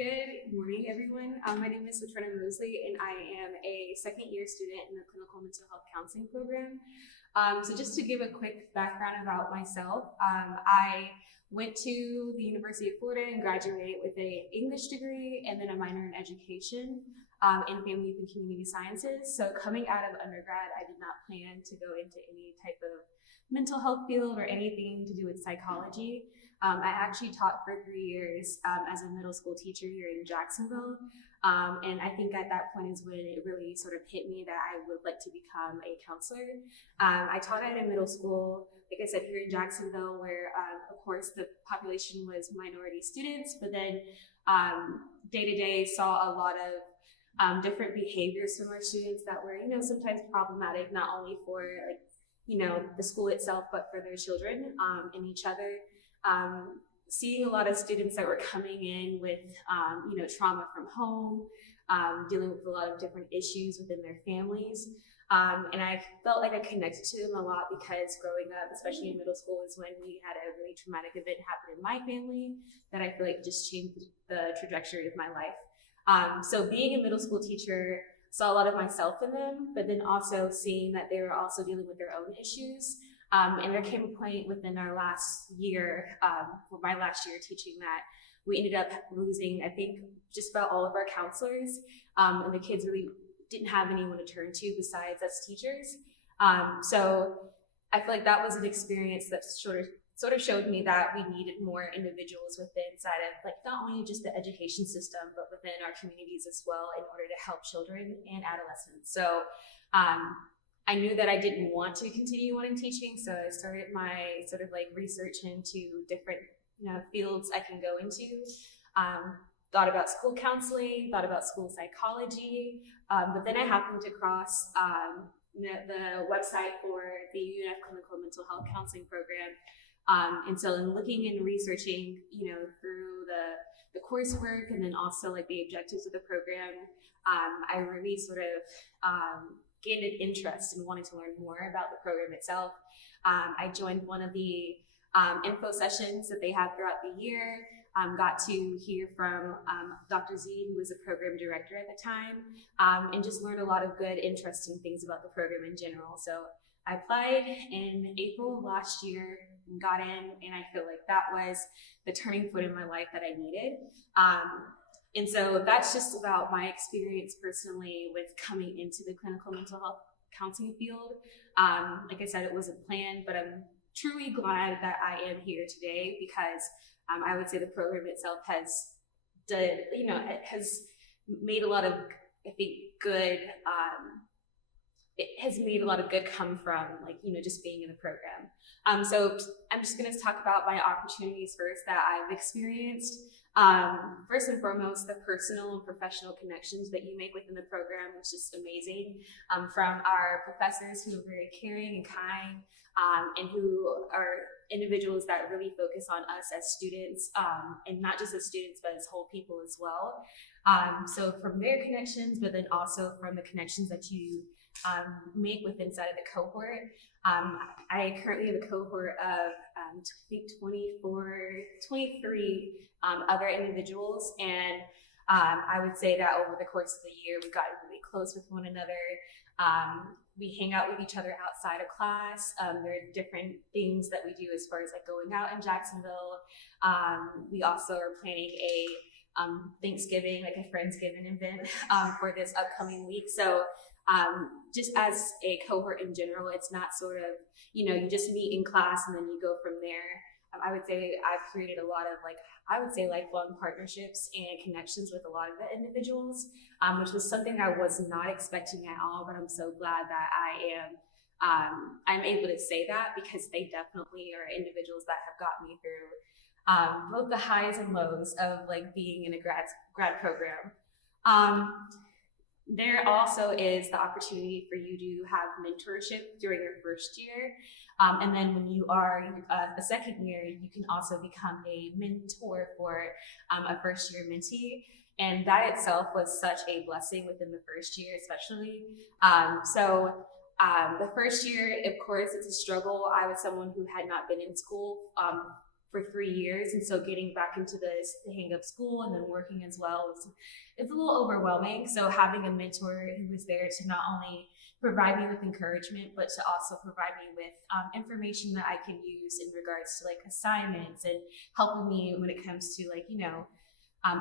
Good morning, everyone. My name is LeTrenna Mosley, and I am a second-year student in the Clinical Mental Health Counseling program. So just to give a quick background about myself, I went to the University of Florida and graduated with an English degree and then a minor in education in family and community sciences. So coming out of undergrad, I did not plan to go into any type of mental health field or anything to do with psychology. I actually taught for 3 years as a middle school teacher here in Jacksonville. And I think at that point is when it really sort of hit me that I would like to become a counselor. I taught at a middle school, like I said, here in Jacksonville, where of course the population was minority students, but then day to day saw a lot of different behaviors from our students that were, sometimes problematic, not only for the school itself, but for their children and each other. Seeing a lot of students that were coming in with, trauma from home, dealing with a lot of different issues within their families. And I felt like I connected to them a lot because growing up, especially in middle school, is when we had a really traumatic event happen in my family that I feel like just changed the trajectory of my life. So being a middle school teacher, saw a lot of myself in them, but then also seeing that they were also dealing with their own issues. And there came a point within our last year, my last year teaching, that we ended up losing, I think, just about all of our counselors, and the kids really didn't have anyone to turn to besides us teachers. So I feel like that was an experience that sort of showed me that we needed more individuals inside of not only just the education system, but within our communities as well, in order to help children and adolescents. So I knew that I didn't want to continue on in teaching, so I started my research into different fields I can go into. Thought about school counseling, thought about school psychology, but then I happened across the website for the UNF Clinical Mental Health Counseling Program. And so in looking and researching, through the coursework and then also the objectives of the program, I really gained an interest and wanted to learn more about the program itself. I joined one of the info sessions that they had throughout the year, got to hear from Dr. Z, who was the program director at the time, and just learned a lot of good, interesting things about the program in general. So I applied in April of last year and got in, and I feel like that was the turning point in my life that I needed. And so that's just about my experience personally with coming into the clinical mental health counseling field. Like I said, it wasn't planned, but I'm truly glad that I am here today because I would say the program itself has made a lot of, I think, good. It has made a lot of good come from just being in the program. So I'm just going to talk about my opportunities first that I've experienced. First and foremost, the personal and professional connections that you make within the program is just amazing. From our professors who are very caring and kind, and who are individuals that really focus on us as students, and not just as students, but as whole people as well. So from their connections, but then also from the connections that you make with inside of the cohort. I currently have a cohort of I think 23 other individuals, and I would say that over the course of the year we've gotten really close with one another. We hang out with each other outside of class. There are different things that we do as far as going out in Jacksonville. We also are planning a Thanksgiving, a Friendsgiving event for this upcoming week. So just as a cohort in general, it's not you just meet in class and then you go from there. I would say I've created a lot of lifelong partnerships and connections with a lot of the individuals, which was something I was not expecting at all, but I'm so glad that I'm able to say that because they definitely are individuals that have got me through both the highs and lows of being in a grad program. There also is the opportunity for you to have mentorship during your first year. And then when you are a second year, you can also become a mentor for a first year mentee. And that itself was such a blessing within the first year, especially. The first year, of course, it's a struggle. I was someone who had not been in school for 3 years. And so getting back into the hang of school and then working as well, it's a little overwhelming. So having a mentor who was there to not only provide me with encouragement, but to also provide me with information that I can use in regards to like assignments and helping me when it comes to like,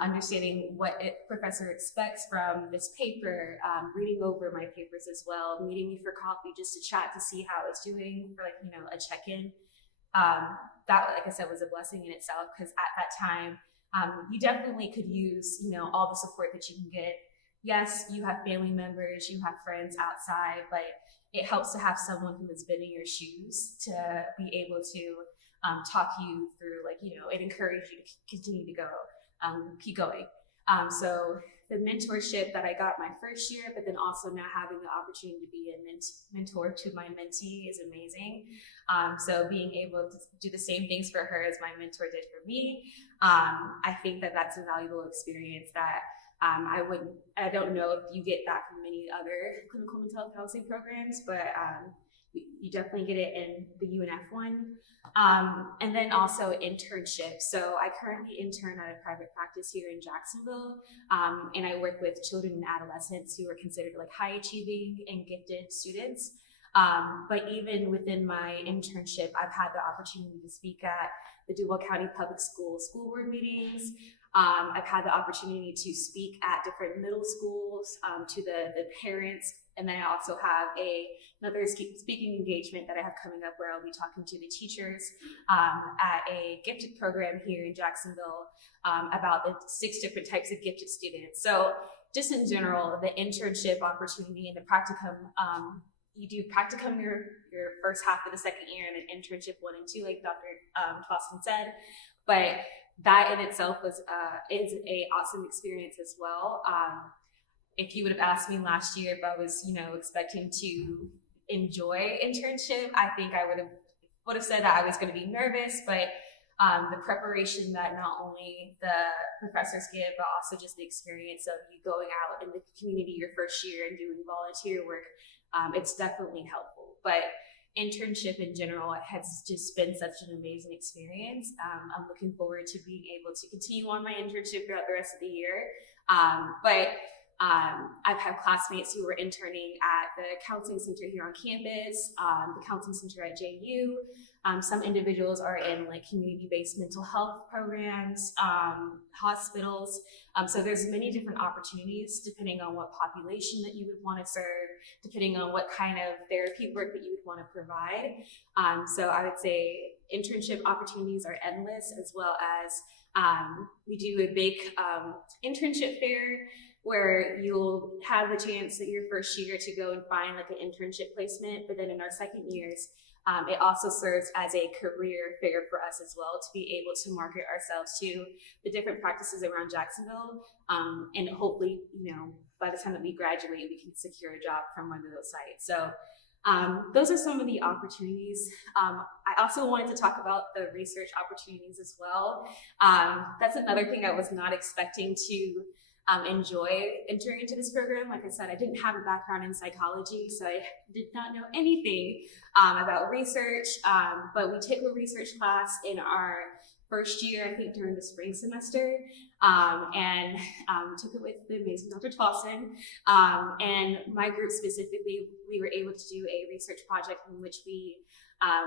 understanding what a professor expects from this paper, reading over my papers as well, meeting me for coffee just to chat to see how it's doing for like, a check-in. That, like I said, was a blessing in itself, because at that time, you definitely could use, all the support that you can get. Yes, you have family members, you have friends outside, but it helps to have someone who has been in your shoes to be able to talk you through, like, and encourage you to continue to go, keep going. So the mentorship that I got my first year, but then also now having the opportunity to be a mentor to my mentee is amazing. So being able to do the same things for her as my mentor did for me, I think that that's a valuable experience that I don't know if you get that from many other clinical mental health counseling programs, but you definitely get it in the UNF one. And then also internships. So I currently intern at a private practice here in Jacksonville, and I work with children and adolescents who are considered like high achieving and gifted students. But even within my internship, I've had the opportunity to speak at the Duval County Public School board meetings. I've had the opportunity to speak at different middle schools to the parents. And then I also have another speaking engagement that I have coming up where I'll be talking to the teachers at a gifted program here in Jacksonville about the 6 different types of gifted students. So just in general, the internship opportunity and the practicum, you do practicum your first half of the second year and an internship 1 and 2, like Dr. Twoston said. But that in itself is a awesome experience as well. If you would have asked me last year if I was, expecting to enjoy internship, I think I would have said that I was going to be nervous, but the preparation that not only the professors give, but also just the experience of you going out in the community your first year and doing volunteer work, it's definitely helpful. But internship in general has just been such an amazing experience. I'm looking forward to being able to continue on my internship throughout the rest of the year. I've had classmates who were interning at the counseling center here on campus, the counseling center at JU. Some individuals are in like community-based mental health programs, hospitals. So there's many different opportunities depending on what population that you would want to serve, depending on what kind of therapy work that you would want to provide. So I would say internship opportunities are endless, as well as we do a big internship fair where you'll have the chance that your first year to go and find like an internship placement, but then in our second years, it also serves as a career fair for us as well to be able to market ourselves to the different practices around Jacksonville. And hopefully, by the time that we graduate, we can secure a job from one of those sites. So those are some of the opportunities. I also wanted to talk about the research opportunities as well. That's another thing I was not expecting to enjoy entering into this program. Like I said, I didn't have a background in psychology, so I did not know anything about research, but we took a research class in our first year, I think during the spring semester, and took it with the amazing Dr. Twoston. And my group specifically, we were able to do a research project in which we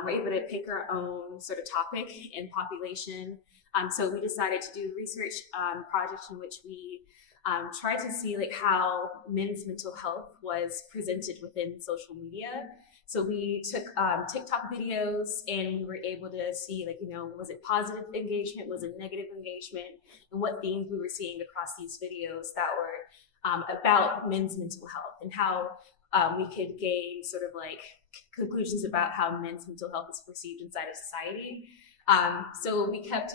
were able to pick our own sort of topic and population. So we decided to do a research project in which we tried to see like how men's mental health was presented within social media. So we took TikTok videos and we were able to see like, was it positive engagement, was it negative engagement, and what themes we were seeing across these videos that were about men's mental health and how we could gain sort of like conclusions about how men's mental health is perceived inside of society. So we kept,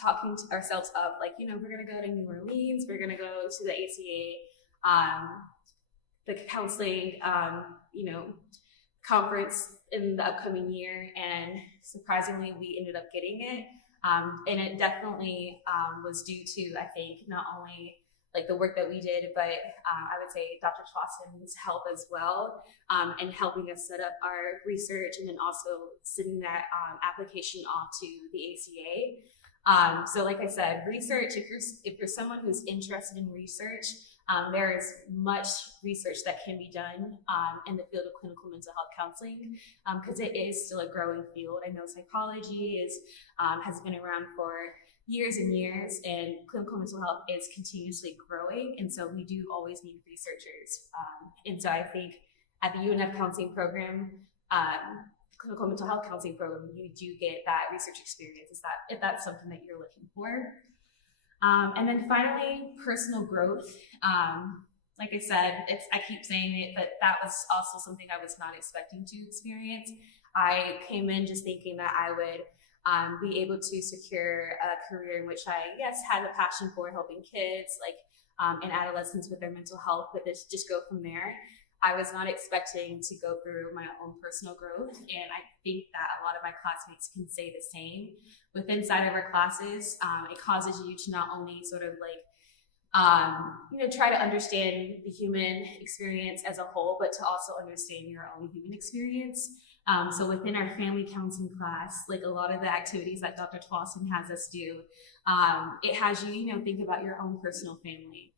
talking to ourselves up, like, we're going to go to New Orleans, we're going to go to the ACA, the counseling, conference in the upcoming year. And surprisingly, we ended up getting it. And it definitely was due to, I think, not only like the work that we did, but I would say Dr. Clausen's help as well in helping us set up our research and then also sending that application off to the ACA. So like I said, research, if you're someone who's interested in research, there is much research that can be done in the field of clinical mental health counseling because it is still a growing field. I know psychology has been around for years and years, and clinical mental health is continuously growing, and so we do always need researchers. And so I think at the UNF counseling program, clinical mental health counseling program, you do get that research experience if that's something that you're looking for. And then finally, personal growth. Like I said, I keep saying it, but that was also something I was not expecting to experience. I came in just thinking that I would be able to secure a career in which I, yes, had a passion for helping kids, like and adolescents with their mental health, but just go from there. I was not expecting to go through my own personal growth, and I think that a lot of my classmates can say the same. Within inside of our classes, it causes you to not only sort of like try to understand the human experience as a whole, but to also understand your own human experience. So within our family counseling class, like a lot of the activities that Dr. Clausen has us do, it has you, think about your own personal family.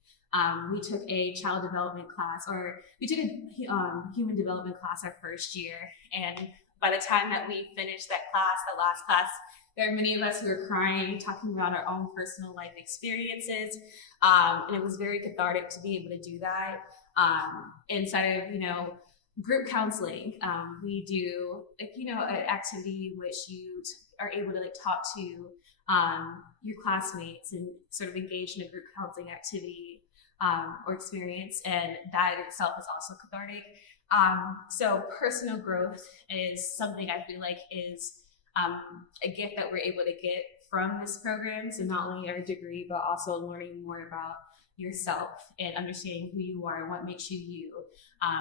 We took a child development class, or we took a human development class our first year. And by the time that we finished that class, the last class, there are many of us who are crying, talking about our own personal life experiences. And it was very cathartic to be able to do that. Inside of, group counseling, we do, an activity in which you are able to talk to your classmates and sort of engage in a group counseling activity or experience, and that itself is also cathartic. So personal growth is something I feel like is a gift that we're able to get from this program. So not only our degree, but also learning more about yourself and understanding who you are and what makes you you.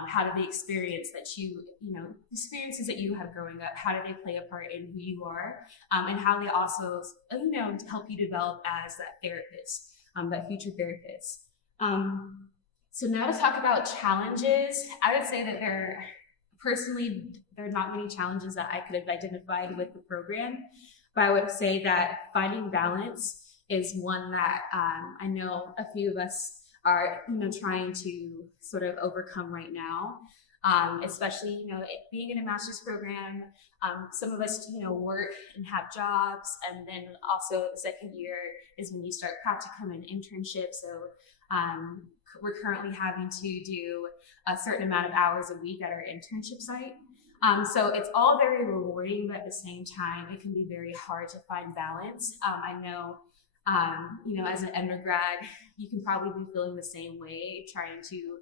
How do the experiences that you have growing up, how do they play a part in who you are, and how they also, help you develop as that therapist, that future therapist. So now to talk about challenges, I would say that there are not many challenges that I could have identified with the program, but I would say that finding balance is one that I know a few of us are, trying to sort of overcome right now, especially, being in a master's program. Some of us, work and have jobs, and then also the second year is when you start practicum and internship. So we're currently having to do a certain amount of hours a week at our internship site. So it's all very rewarding, but at the same time, it can be very hard to find balance. I know, as an undergrad, you can probably be feeling the same way, trying to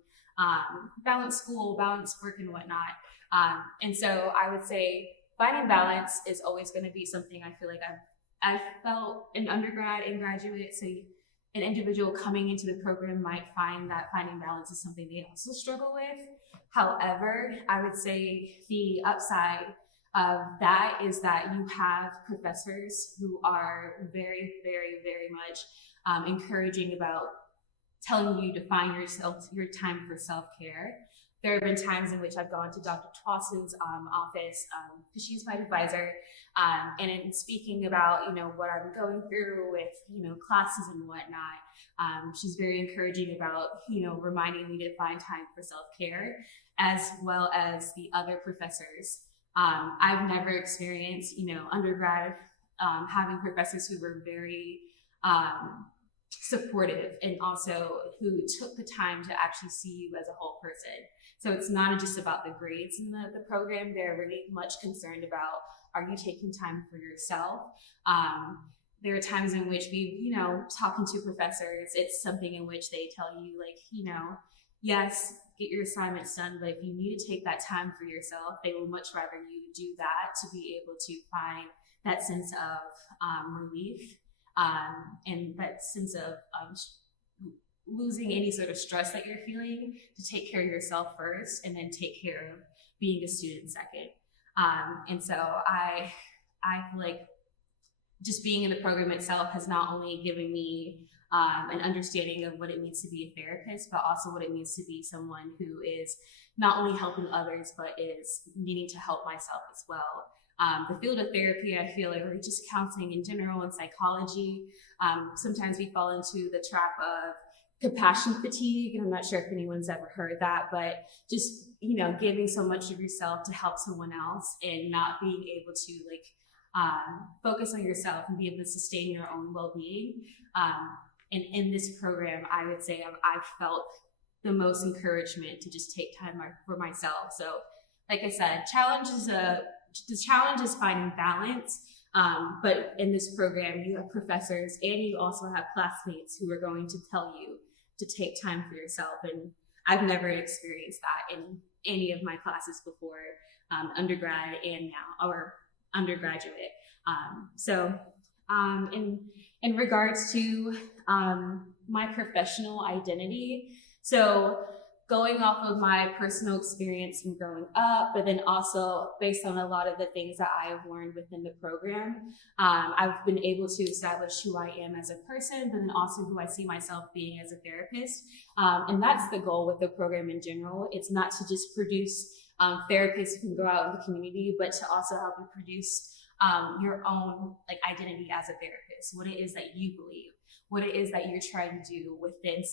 balance school, balance work, and whatnot. And so I would say finding balance is always going to be something I feel like I've felt in undergrad and graduate. So an individual coming into the program might find that finding balance is something they also struggle with. However, I would say the upside of that is that you have professors who are very, very, very much encouraging about telling you to find your time for self-care. There have been times in which I've gone to Dr. Clausen's office, because she's my advisor, and in speaking about, what I'm going through with, classes and whatnot, she's very encouraging about, reminding me to find time for self-care, as well as the other professors. I've never experienced, undergrad, having professors who were very supportive and also who took the time to actually see you as a whole person. So it's not just about the grades in the program. They're really much concerned about, are you taking time for yourself? There are times in which we, talking to professors, it's something in which they tell you yes, get your assignments done, but if you need to take that time for yourself, they will much rather you do that to be able to find that sense of relief and that sense of losing any sort of stress that you're feeling, to take care of yourself first and then take care of being a student second. And so I feel like just being in the program itself has not only given me an understanding of what it means to be a therapist, but also what it means to be someone who is not only helping others, but is needing to help myself as well. The field of therapy, I feel like, or just counseling in general and psychology, sometimes we fall into the trap of compassion fatigue. And I'm not sure if anyone's ever heard that, but just, giving so much of yourself to help someone else and not being able to focus on yourself and be able to sustain your own well-being. And in this program, I would say I've felt the most encouragement to just take time for myself. So like I said, the challenge is finding balance. But in this program, you have professors and you also have classmates who are going to tell you to take time for yourself. And I've never experienced that in any of my classes before, undergrad and now, or undergraduate. In regards to my professional identity, so going off of my personal experience from growing up, but then also based on a lot of the things that I have learned within the program, I've been able to establish who I am as a person, but then also who I see myself being as a therapist. And that's the goal with the program in general. It's not to just produce therapists who can go out in the community, but to also help you produce your own identity as a therapist, what it is that you believe, what it is that you're trying to do within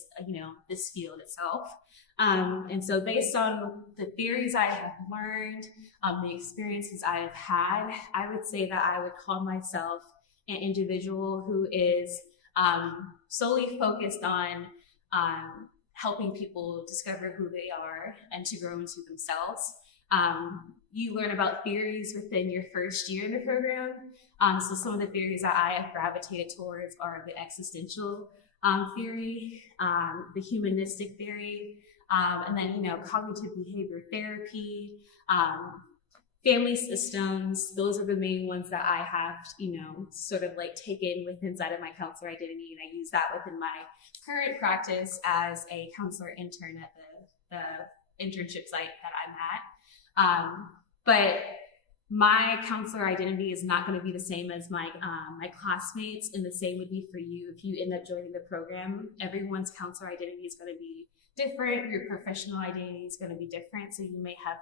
this field itself. And so based on the theories I have learned, the experiences I have had, I would say that I would call myself an individual who is solely focused on helping people discover who they are and to grow into themselves. You learn about theories within your first year in the program. So some of the theories that I have gravitated towards are the existential theory, the humanistic theory, and then, cognitive behavior therapy, family systems. Those are the main ones that I have, sort of taken with inside of my counselor identity. And I use that within my current practice as a counselor intern at the internship site that I'm at. But my counselor identity is not going to be the same as my classmates, and the same would be for you if you end up joining the program. Everyone's counselor identity is going to be different. Your professional identity is going to be different. So you may have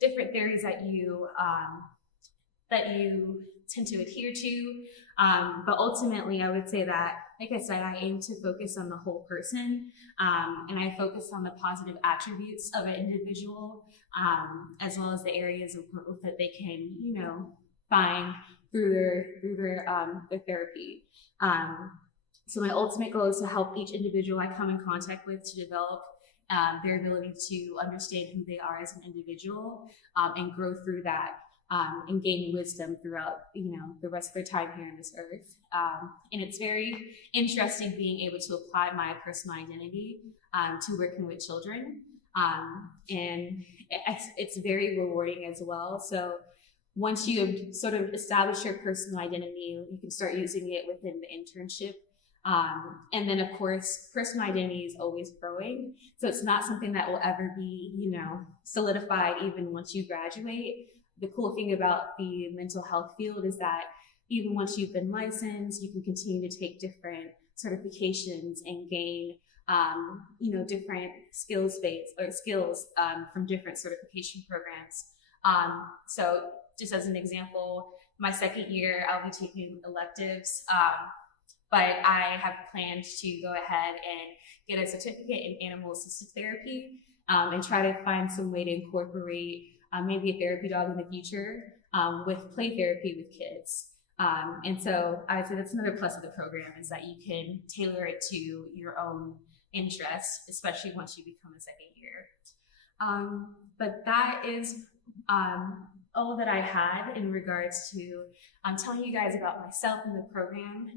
different theories that you tend to adhere to. But ultimately, I would say that, like I said, I aim to focus on the whole person, and I focus on the positive attributes of an individual, as well as the areas of growth that they can, find through their therapy. So my ultimate goal is to help each individual I come in contact with to develop their ability to understand who they are as an individual, and grow through that, and gain wisdom throughout, the rest of their time here on this earth. And it's very interesting being able to apply my personal identity to working with children. And it's very rewarding as well. So once you have sort of established your personal identity, you can start using it within the internship. And then, of course, personal identity is always growing. So it's not something that will ever be, solidified even once you graduate. The cool thing about the mental health field is that even once you've been licensed, you can continue to take different certifications and gain, different skills from different certification programs. So just as an example, my second year, I'll be taking electives, but I have planned to go ahead and get a certificate in animal assisted therapy, and try to find some way to incorporate maybe a therapy dog in the future, with play therapy with kids. And so I would say that's another plus of the program, is that you can tailor it to your own interests, especially once you become a second year. But that is all that I had in regards to telling you guys about myself and the program.